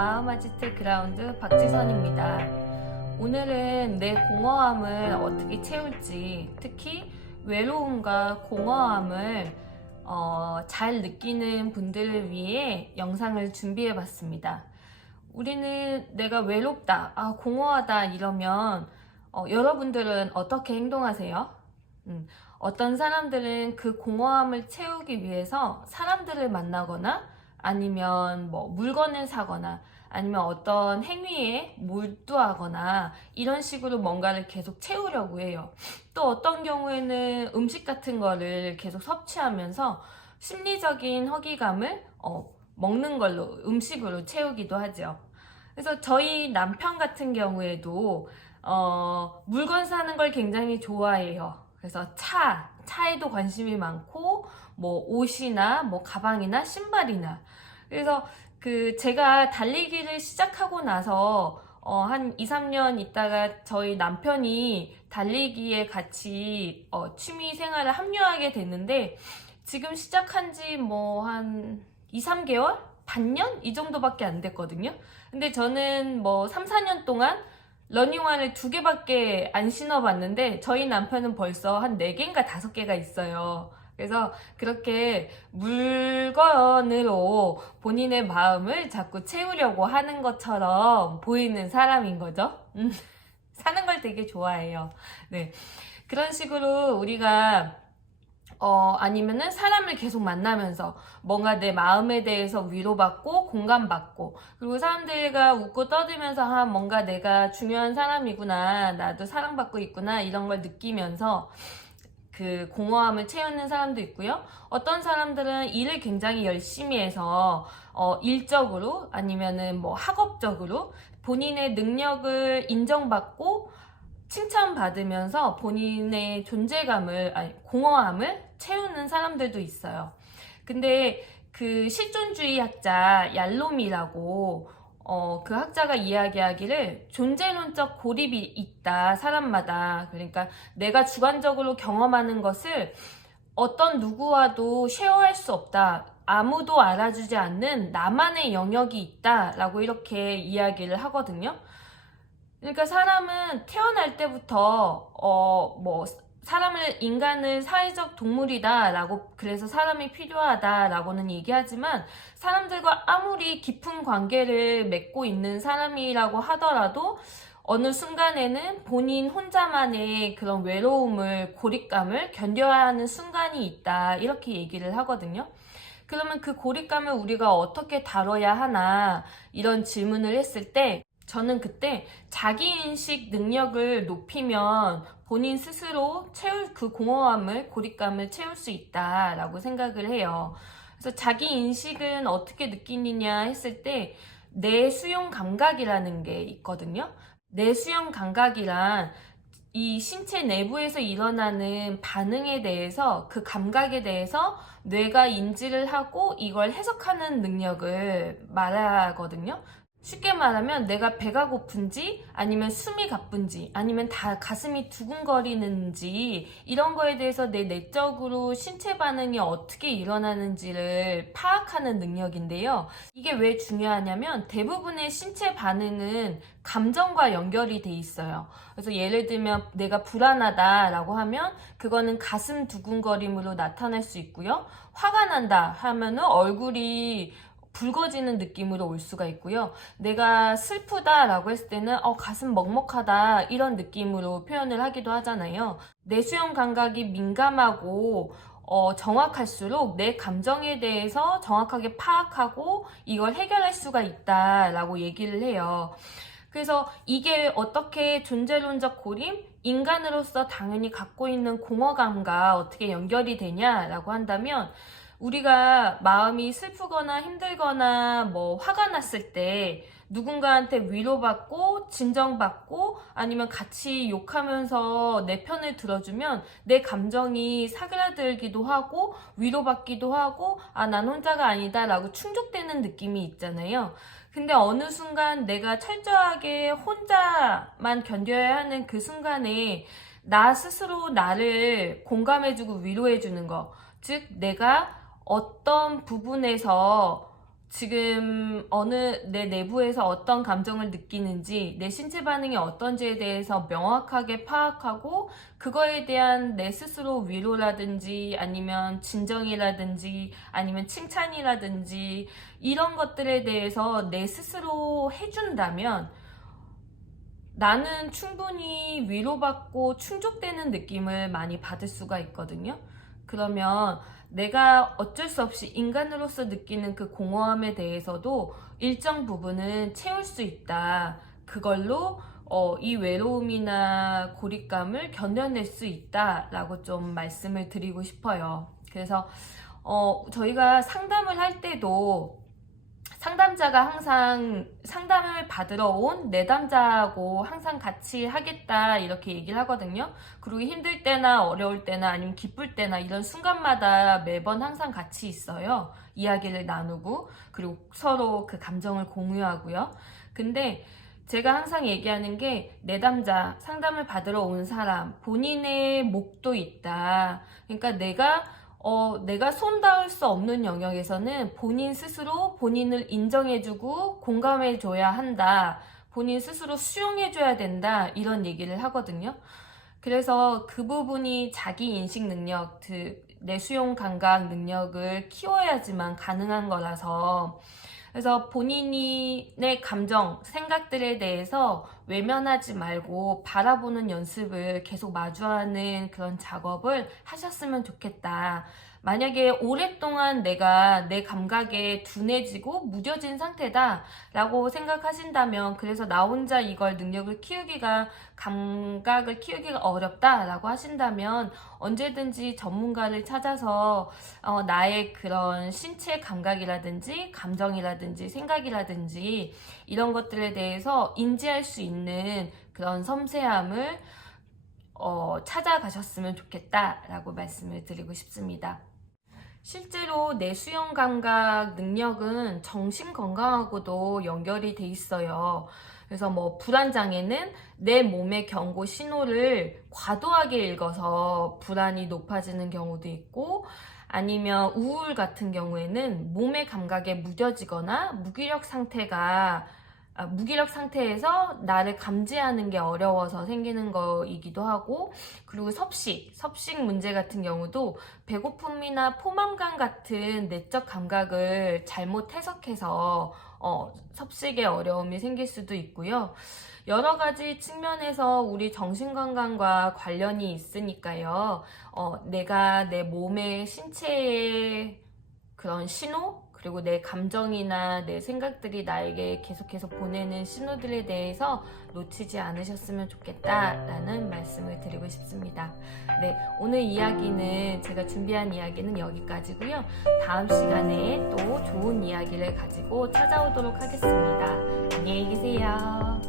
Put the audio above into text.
마음아지트 그라운드 박지선입니다. 오늘은 내 공허함을 어떻게 채울지, 특히 외로움과 공허함을 잘 느끼는 분들을 위해 영상을 준비해 봤습니다. 우리는 내가 외롭다, 공허하다 이러면 여러분들은 어떻게 행동하세요? 어떤 사람들은 그 공허함을 채우기 위해서 사람들을 만나거나 아니면 뭐 물건을 사거나 아니면 어떤 행위에 몰두하거나 이런 식으로 뭔가를 계속 채우려고 해요. 또 어떤 경우에는 음식 같은 거를 계속 섭취하면서 심리적인 허기감을 먹는 걸로, 음식으로 채우기도 하죠. 그래서 저희 남편 같은 경우에도 물건 사는 걸 굉장히 좋아해요. 그래서 차에도 관심이 많고, 뭐 옷이나 뭐 가방이나 신발이나. 그래서 제가 달리기를 시작하고 나서 한 2, 3년 있다가 저희 남편이 달리기에 같이 취미 생활을 합류하게 됐는데, 지금 시작한 지 뭐 한 2, 3개월? 반년? 이 정도밖에 안 됐거든요. 근데 저는 뭐 3, 4년 동안 러닝화를 2개밖에 안 신어봤는데 저희 남편은 벌써 한 4개인가 5개가 있어요. 그래서 그렇게 물건으로 본인의 마음을 자꾸 채우려고 하는 것처럼 보이는 사람인 거죠. 사는 걸 되게 좋아해요. 네. 그런 식으로 우리가 아니면은 사람을 계속 만나면서 뭔가 내 마음에 대해서 위로받고 공감받고, 그리고 사람들과 웃고 떠들면서 뭔가 내가 중요한 사람이구나, 나도 사랑받고 있구나, 이런 걸 느끼면서 그 공허함을 채우는 사람도 있고요. 어떤 사람들은 일을 굉장히 열심히 해서 일적으로 아니면은 뭐 학업적으로 본인의 능력을 인정받고 칭찬받으면서 본인의 존재감을, 공허함을 채우는 사람들도 있어요. 근데 그 실존주의 학자 얄롬이라고 그 학자가 이야기하기를 존재론적 고립이 있다, 사람마다. 그러니까 내가 주관적으로 경험하는 것을 어떤 누구와도 쉐어할 수 없다, 아무도 알아주지 않는 나만의 영역이 있다라고 이렇게 이야기를 하거든요. 그러니까 사람은 태어날 때부터 인간을 사회적 동물이다라고, 그래서 사람이 필요하다라고는 얘기하지만, 사람들과 아무리 깊은 관계를 맺고 있는 사람이라고 하더라도 어느 순간에는 본인 혼자만의 그런 외로움을, 고립감을 견뎌야 하는 순간이 있다, 이렇게 얘기를 하거든요. 그러면 그 고립감을 우리가 어떻게 다뤄야 하나, 이런 질문을 했을 때 저는 그때 자기인식 능력을 높이면 본인 스스로 그 공허함을, 고립감을 채울 수 있다라고 생각을 해요. 그래서 자기인식은 어떻게 느끼느냐 했을 때 내 수용 감각이라는 게 있거든요. 내 수용 감각이란 이 신체 내부에서 일어나는 반응에 대해서, 그 감각에 대해서 뇌가 인지를 하고 이걸 해석하는 능력을 말하거든요. 쉽게 말하면 내가 배가 고픈지 아니면 숨이 가쁜지 아니면 다 가슴이 두근거리는지, 이런 거에 대해서 내 내적으로 신체 반응이 어떻게 일어나는지를 파악하는 능력인데요. 이게 왜 중요하냐면 대부분의 신체 반응은 감정과 연결이 돼 있어요. 그래서 예를 들면 내가 불안하다라고 하면 그거는 가슴 두근거림으로 나타날 수 있고요. 화가 난다 하면은 얼굴이 붉어지는 느낌으로 올 수가 있고요. 내가 슬프다라고 했을 때는 가슴 먹먹하다, 이런 느낌으로 표현을 하기도 하잖아요. 내 수용 감각이 민감하고 정확할수록 내 감정에 대해서 정확하게 파악하고 이걸 해결할 수가 있다라고 얘기를 해요. 그래서 이게 어떻게 존재론적 고립, 인간으로서 당연히 갖고 있는 공허감과 어떻게 연결이 되냐라고 한다면, 우리가 마음이 슬프거나 힘들거나 뭐 화가 났을 때 누군가한테 위로받고 진정받고 아니면 같이 욕하면서 내 편을 들어주면 내 감정이 사그라들기도 하고 위로받기도 하고, 난 혼자가 아니다 라고 충족되는 느낌이 있잖아요. 근데 어느 순간 내가 철저하게 혼자만 견뎌야 하는 그 순간에 나 스스로 나를 공감해주고 위로해주는 거, 즉 내가 어떤 부분에서 지금 내 내부에서 어떤 감정을 느끼는지, 내 신체 반응이 어떤지에 대해서 명확하게 파악하고 그거에 대한 내 스스로 위로라든지 아니면 진정이라든지 아니면 칭찬이라든지 이런 것들에 대해서 내 스스로 해준다면 나는 충분히 위로받고 충족되는 느낌을 많이 받을 수가 있거든요. 그러면 내가 어쩔 수 없이 인간으로서 느끼는 그 공허함에 대해서도 일정 부분은 채울 수 있다. 그걸로 이 외로움이나 고립감을 견뎌낼 수 있다라고 좀 말씀을 드리고 싶어요. 그래서 저희가 상담을 할 때도 상담자가 항상 상담을 받으러 온 내담자하고 항상 같이 하겠다 이렇게 얘기를 하거든요. 그리고 힘들 때나 어려울 때나 아니면 기쁠 때나 이런 순간마다 매번 항상 같이 있어요. 이야기를 나누고 그리고 서로 그 감정을 공유하고요. 근데 제가 항상 얘기하는 게 내담자, 상담을 받으러 온 사람, 본인의 몫도 있다. 그러니까 내가 손 닿을 수 없는 영역에서는 본인 스스로 본인을 인정해주고 공감해줘야 한다. 본인 스스로 수용해줘야 된다. 이런 얘기를 하거든요. 그래서 그 부분이 자기 인식 능력, 내 수용 감각 능력을 키워야지만 가능한 거라서 그래서 본인의 감정, 생각들에 대해서 외면하지 말고 바라보는 연습을 계속 마주하는 그런 작업을 하셨으면 좋겠다. 만약에 오랫동안 내가 내 감각에 둔해지고 무뎌진 상태다 라고 생각하신다면 그래서 나 혼자 이걸 감각을 키우기가 어렵다 라고 하신다면 언제든지 전문가를 찾아서 나의 그런 신체 감각이라든지 감정이라든지 생각이라든지 이런 것들에 대해서 인지할 수 있는 그런 섬세함을 찾아가셨으면 좋겠다라고 말씀을 드리고 싶습니다. 실제로 내 수용 감각 능력은 정신 건강하고도 연결이 돼 있어요. 그래서 불안장애는 내 몸의 경고 신호를 과도하게 읽어서 불안이 높아지는 경우도 있고 아니면 우울 같은 경우에는 몸의 감각에 무뎌지거나 무기력 상태에서 나를 감지하는 게 어려워서 생기는 거이기도 하고 그리고 섭식 문제 같은 경우도 배고픔이나 포만감 같은 내적 감각을 잘못 해석해서 섭식에 어려움이 생길 수도 있고요. 여러 가지 측면에서 우리 정신건강과 관련이 있으니까요. 내가 내 몸의 신체의 그런 신호 그리고 내 감정이나 내 생각들이 나에게 계속해서 보내는 신호들에 대해서 놓치지 않으셨으면 좋겠다라는 말씀을 드리고 싶습니다. 네, 오늘 제가 준비한 이야기는 여기까지고요. 다음 시간에 또 좋은 이야기를 가지고 찾아오도록 하겠습니다. 안녕히 계세요.